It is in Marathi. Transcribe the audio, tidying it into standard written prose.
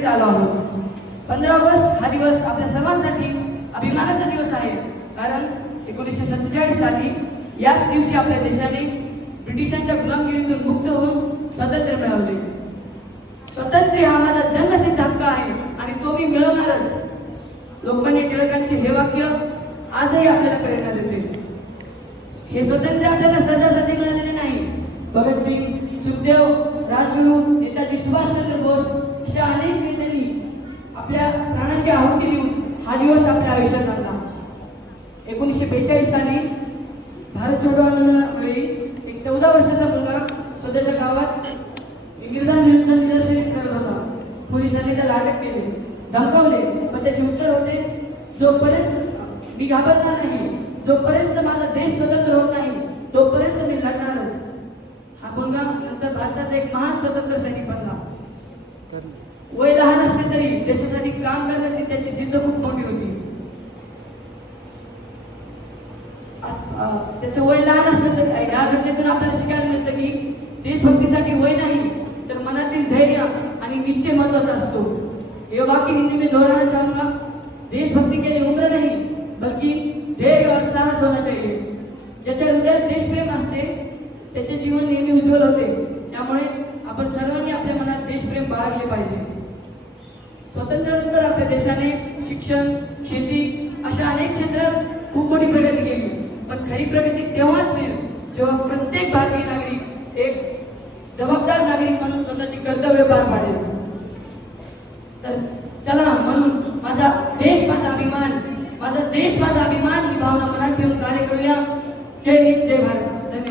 एकत्रित आलो आहोत. 15 ऑगस्ट हा दिवस आपल्या सर्वांसाठी अभिमानाचा दिवस आहे. कारण 1947 साली याच दिवशी आपल्या देशाने ब्रिटिशांच्या गुलामगिरीतून मुक्त होऊन स्वातंत्र्य मिळवले. स्वातंत्र्य हा माझा जन्मसिद्ध हक्क आहे आणि तो मी मिळवणारच. लोकमान्य टिळकांचे हे वाक्य आजही आपल्याला प्रेरणा देते. हे स्वातंत्र्य आपल्याला सहजासहजी मिळालेले नाही. भगतसिंग, सुखदेव, राजगुरू, नेताजी सुभाषचंद्र बोस अशा अनेक नेत्यांनी आपल्या प्राणाची आहुती देऊन हा दिवस आपल्या आयुष्यात आणला. 1942 साली भारत छोडो आंदोलनावेळी एक 14 वर्षाचा मुलगा स्वतःच्या गावात इंग्रजांविरुद्ध निदर्शने करत होता. पोलिसांनी त्याला अटक केली, धमकावले, पण त्याचे उत्तर होते, जोपर्यंत मी घाबरणार नाही, जोपर्यंत माझा देश स्वतंत्र होत नाही तोपर्यंत मी लढणारच. हा मुलगा नंतर भारताचा एक महान स्वतंत्र सैनिक बनला. वय लहान असले तरी देशासाठी काम करण्याची त्याची जिद्द खूप मोठी होती. त्याचं वय लहान असलं तर या घटनेतून आपल्याला शिकायला मिळतं की देशभक्तीसाठी वय नाही तर मनातील धैर्य आणि निश्चय महत्वाचा असतो. ये वाक्य हिंदी में दोहराना चाहूंगा, देशभक्ति के लिए उम्र नहीं बल्कि धैर्य और साहस होना चाहिए. ज्याच्या हृदयात देशप्रेम असते त्याचे जीवन नेहमी उज्ज्वल होते. त्यामुळे आपण सर्वांनी आपल्या मनात देशप्रेम बाळगले पाहिजे. स्वातंत्र्यानंतर आपल्या देशाने शिक्षण, शेती अशा अनेक क्षेत्रात खूप मोठी प्रगती केली. पण खरी प्रगती तेव्हाच होईल जेव्हा प्रत्येक भारतीय नागरिक एक जबाबदार नागरिक म्हणून स्वतःची कर्तव्य पार पाडेल. तर चला, म्हणून माझा देश माझा अभिमान, माझा देश माझा अभिमान ही भावना मनात ठेवून कार्य करूया. जय हिंद, जय भारत.